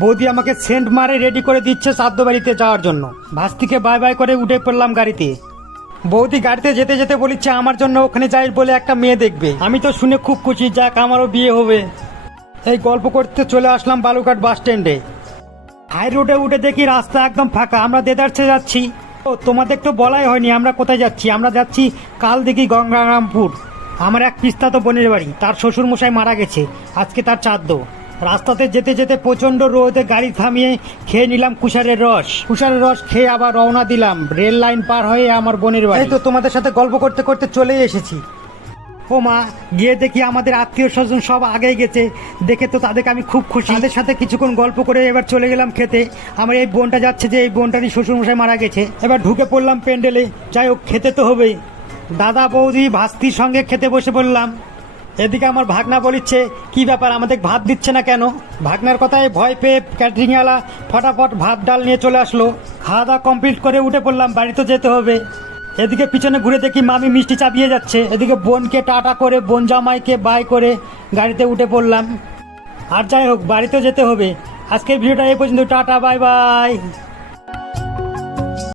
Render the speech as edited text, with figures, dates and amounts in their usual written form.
বৌদি আমাকে সেন্ট মারে রেডি করে দিচ্ছে শ্রাদ্ধ বাড়িতে যাওয়ার জন্য। ভাস্তিকে বাই বাই করে উঠে পড়লাম গাড়িতে। বৌদি গাড়িতে যেতে যেতে বলিচ্ছে আমার জন্য ওখানে যাই বলে একটা মেয়ে দেখবে। আমি তো শুনে খুব খুশি, যাক আমারও বিয়ে হবে। এই গল্প করতে চলে আসলাম বালুঘাট বাস স্ট্যান্ডে। হাই রোডে উঠে দেখি রাস্তা একদম ফাঁকা। আমরা দেদারসে যাচ্ছি। ও তোমাদের তো বলাই হয়নি আমরা কোথায় যাচ্ছি। আমরা যাচ্ছি কাল দেখি গঙ্গারামপুর। আমার এক পিস্তাতো বোনের বাড়ি, তার শ্বশুর মশাই মারা গেছে, আজকে তার শ্রাদ্ধ। রাস্তাতে যেতে যেতে প্রচন্ড রোদে গাড়ি থামিয়ে খেয়ে নিলাম কুশারের রস। কুশারের রস খেয়ে আবার রওনা দিলাম রেল লাইন পার হয়ে আমার বোনের বাড়ি। এই তো তোমাদের সাথে গল্প করতে করতে চলেই এসেছি। ও মা, গিয়ে দেখি আমাদের আত্মীয় স্বজন সব আগে গেছে। দেখে তো তাদেরকে আমি খুব খুশি। তাদের সাথে কিছুক্ষণ গল্প করে এবার চলে গেলাম খেতে। আমার এই বোনটা যাচ্ছে যে এই বোনটারই শ্বশুরমশাই মারা গেছে। এবার ঢুকে পড়লাম প্যান্ডেলে। যাই হোক, খেতে তো হবেই। দাদা বৌদি ভাস্তির সঙ্গে খেতে বসে পড়লাম। এদিকে আমার ভাগনা বলিচ্ছে কি ব্যাপার আমাদের ভাত দিচ্ছে না কেন। ভাগনার কথায় ভয় পেয়ে ক্যাটারিংওয়ালা ফটাফট ভাত ডাল নিয়ে চলে আসলো। খাওয়া দাওয়া কমপ্লিট করে উঠে পড়লাম, বাড়ি তো যেতে হবে। এদিকে পিছনে ঘুরে দেখি মামি মিষ্টি চাপিয়ে যাচ্ছে। এদিকে বোনকে টাটা করে বোন জামাইকে বাই করে গাড়িতে উঠে পড়লাম। আর যাই হোক, বাড়িতে যেতে হবে। আজকের ভিডিওটা এই পর্যন্ত। Tata, bye bye.